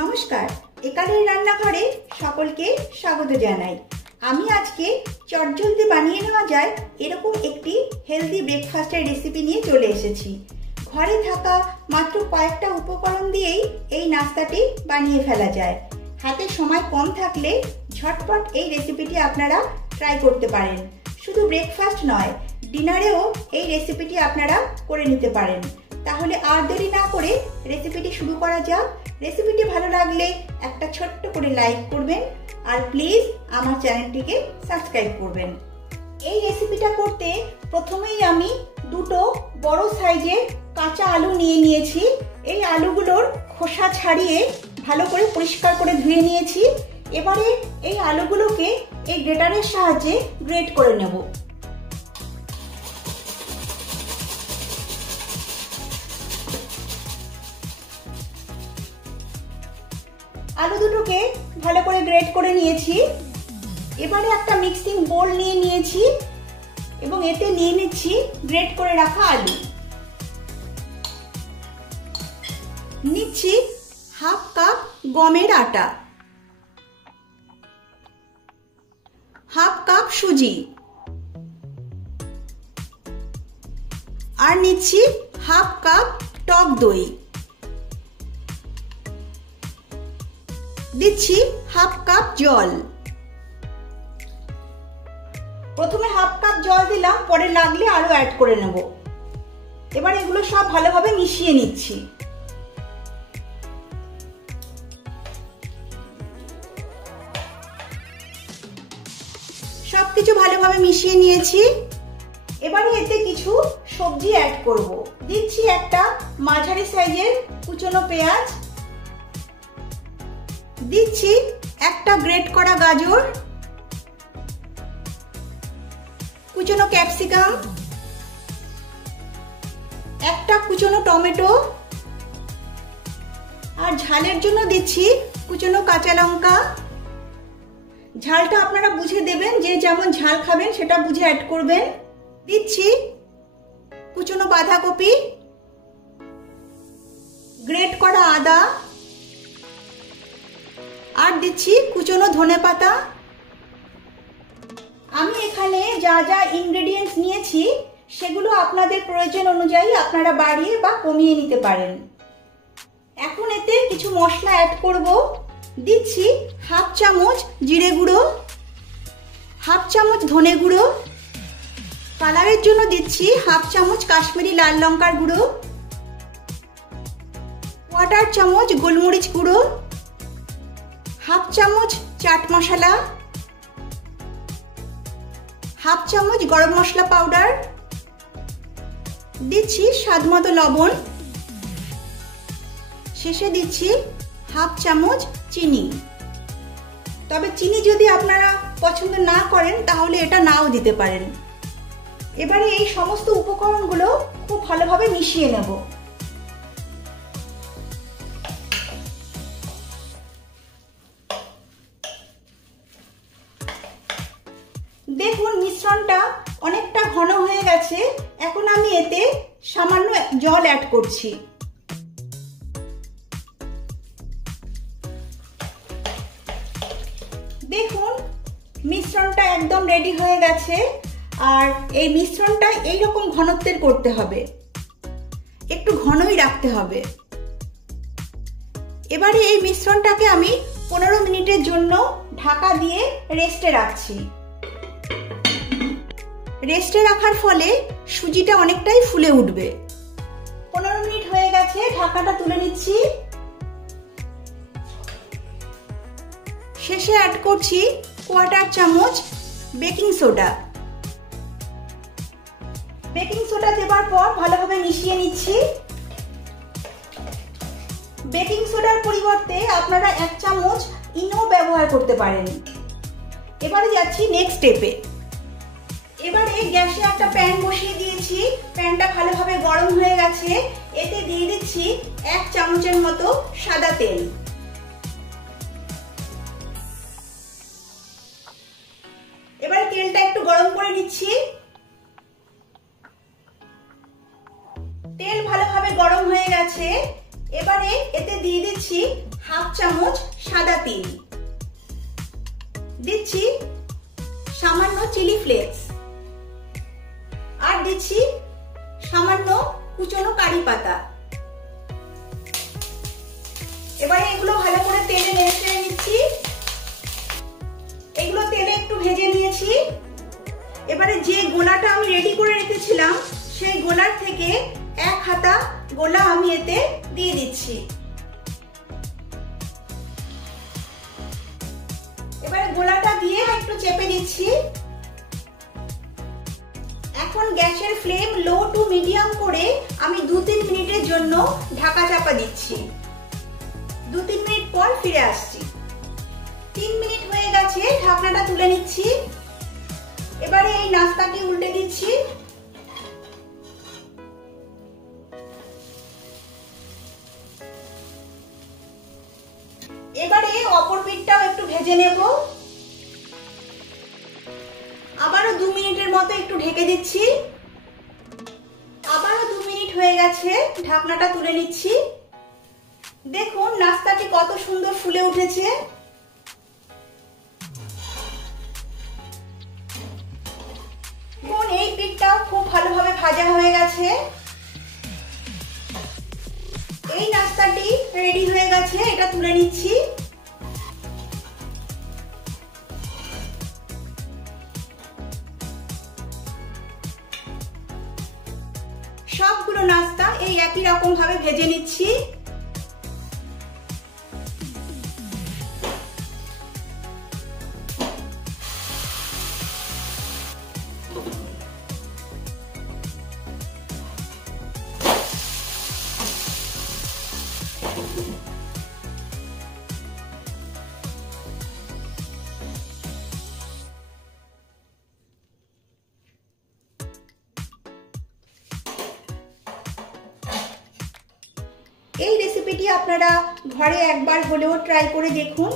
নমস্কার, একালের রান্নাঘরে সকলকে স্বাগত জানাই। আমি আজকে চটজলদি বানিয়ে নেওয়া যায় এরকম একটি হেলদি ব্রেকফাস্টের রেসিপি নিয়ে চলে এসেছি। ঘরে থাকা মাত্র কয়েকটা উপকরণ দিয়েই এই নাস্তাটি বানিয়ে ফেলা যায়। হাতে সময় কম থাকলে ঝটপট এই রেসিপিটি আপনারা ট্রাই করতে পারেন। শুধু ব্রেকফাস্ট নয়, ডিনারেও এই রেসিপিটি আপনারা করে নিতে পারেন। তাহলে আর দেরি না করে রেসিপিটি শুরু করা যাক। রেসিপিটি ভালো লাগলে একটা ছোট্ট করে লাইক করবেন আর প্লিজ আমার চ্যানেলটিকে সাবস্ক্রাইব করবেন। এই রেসিপিটা করতে প্রথমেই আমি দুটো বড় সাইজের কাঁচা আলু নিয়ে নিয়েছি। এই আলুগুলোর খোসা ছাড়িয়ে ভালো করে পরিষ্কার করে ধুয়ে নিয়েছি। এবারে এই আলুগুলোকে এই গ্রেটারের সাহায্যে গ্রেট করে নেব। আলু দুটোকে ভালো করে গ্রেট করে নিয়েছি। এবারে একটা মিক্সিং বোল নিয়ে নিয়েছি এবং এতে নিয়ে নিচ্ছি গ্রেট করে রাখা আলু। নিচ্ছি হাফ কাপ গমের আটা, হাফ কাপ সুজি, আর নিচ্ছি হাফ কাপ টক দই, দিচ্ছি হাফ কাপ জল। প্রথমে হাফ কাপ জল দিলাম, পরে লাগলে আরো অ্যাড করে নেব। এবার এগুলো সব ভালোভাবে মিশিয়ে নিচ্ছি। সবকিছু ভালোভাবে মিশিয়ে নিয়েছি। এবারে এতে কিছু সবজি অ্যাড করব। দিচ্ছি একটা মাঝারি সাইজের কুচনো পেঁয়াজ, দিচ্ছি একটা গ্রেট করা গাজর, কুচনো ক্যাপসিকাম, একটা কুচনো টমেটো, আর ঝালের জন্য দিচ্ছি কুচনো কাঁচা লঙ্কা। ঝালটা আপনারা বুঝে দেবেন, যে যেমন ঝাল খাবেন সেটা বুঝে অ্যাড করবেন। দিচ্ছি কুচনো বাঁধাকপি, গ্রেট করা আদা, আর দিচ্ছি কুচনো ধনেপাতা। আমি এখানে যা যা ইনগ্রেডিয়েন্টস নিয়েছি সেগুলো আপনাদের প্রয়োজন অনুযায়ী আপনারা বাড়িয়ে বা কমিয়ে নিতে পারেন। এখন এতে কিছু মশলা অ্যাড করব। দিচ্ছি হাফ চামচ জিরে গুঁড়ো, হাফ চামচ ধনে গুঁড়ো, কালারের জন্য দিচ্ছি হাফ চামচ কাশ্মীরি লাল লঙ্কার গুঁড়ো, কোয়ার্টার চামচ গোলমরিচ গুঁড়ো, হাফ চামচ চাট মশলা, হাফ চামচ গরম মশলা পাউডার, দিচ্ছি স্বাদ মতো লবণ, শেষে দিচ্ছি হাফ চামচ চিনি। তবে চিনি যদি আপনারা পছন্দ না করেন তাহলে এটা নাও দিতে পারেন। এবারে এই সমস্ত উপকরণগুলো খুব ভালোভাবে মিশিয়ে নেব। দেখুন মিশ্রণটা অনেকটা ঘন হয়ে গেছে। এখন আমি এতে সামান্য জল অ্যাড করছি। দেখুন মিশ্রণটা একদম রেডি হয়ে গেছে। আর এই মিশ্রণটা এইরকম ঘনত্বের করতে হবে, একটু ঘনই রাখতে হবে। এবারে এই মিশ্রণটাকে আমি 15 মিনিটের জন্য ঢাকা দিয়ে রেস্টে রাখছি। রেস্টে রাখার ফলে সুজিটা অনেকটাই ফুলে উঠবে। 15 মিনিট হয়ে গেছে, ঢাকাটা তুলে নিচ্ছি। শেষে অ্যাড করছি কোয়ার্টার চামচ বেকিং সোডা। বেকিং সোডা দেওয়ার পর ভালোভাবে মিশিয়ে নিচ্ছি। বেকিং সোডার পরিবর্তে আপনারা 1 চামচ ইনো ব্যবহার করতে পারেন। এবারে যাচ্ছি নেক্সট স্টেপে। এবারে গ্যাসে একটা প্যান বসিয়ে দিয়েছি। প্যানটা ভালোভাবে গরম হয়ে গেছে। এতে দিয়ে দিচ্ছি 1 চামচের মতো সাদা তেল। এবারে তেলটা একটু গরম করে নিচ্ছি। তেল ভালোভাবে গরম হয়ে গেছে। এবারে এতে দিয়ে দিচ্ছি হাফ চামচ সাদা তিল, দিচ্ছি সামান্য চিলি ফ্লেক্স, আর দিচ্ছি সামান্য কুচনো কারি পাতা। এবারে এগুলো ভালো করে তেলে নেড়ে নিচ্ছি। এগুলো তেলে একটু ভেজে নিয়েছি। এবারে যে গোলাটা আমি রেডি করে রেখেছিলাম সেই গোলার থেকে এক হাতা গোলা আমি এতে দিয়ে দিচ্ছি। এবারে গোলাটা দিয়ে একটু চেপে দিচ্ছি। এখন গ্যাসের ফ্লেম লো টু মিডিয়াম করে আমি 2-3 মিনিটের জন্য ঢাকা চাপা দিচ্ছি। 2-3 মিনিট পর ফিরে আসছি। 3 মিনিট হয়ে গেছে, ঢাকনাটা তুলে নিচ্ছি। এবারে এই নাস্তাটি উল্টে দিচ্ছি। এবারে অপর পিঠটাও একটু ভেজে নেব। আবারও 2 মিনিটের মতো একটু ঢেকে দিচ্ছি। আবারও 2 মিনিট হয়ে গেছে, ঢাকনাটা তুলে নিচ্ছি। দেখুন নাস্তাটি কত সুন্দর ফুলে উঠেছে। এই পিঠটাও খুব ভালোভাবে ভাজা হয়ে গেছে। এই নাস্তাটি রেডি হয়ে গেছে, এটা তুলে নিচ্ছি। সবগুলো নাস্তা এই একই রকম ভাবে ভেজে নিচ্ছি। এই রেসিপিটি আপনারা ঘরে একবার হলেও ট্রাই করে দেখুন।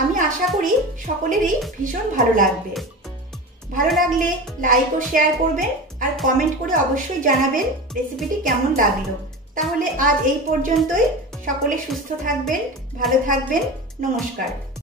আমি আশা করি সকলেরই ভীষণ ভালো লাগবে। ভালো লাগলে লাইক ও শেয়ার করবেন আর কমেন্ট করে অবশ্যই জানাবেন রেসিপিটি কেমন লাগলো। তাহলে আজ এই পর্যন্তই। সকলে সুস্থ থাকবেন, ভালো থাকবেন। নমস্কার।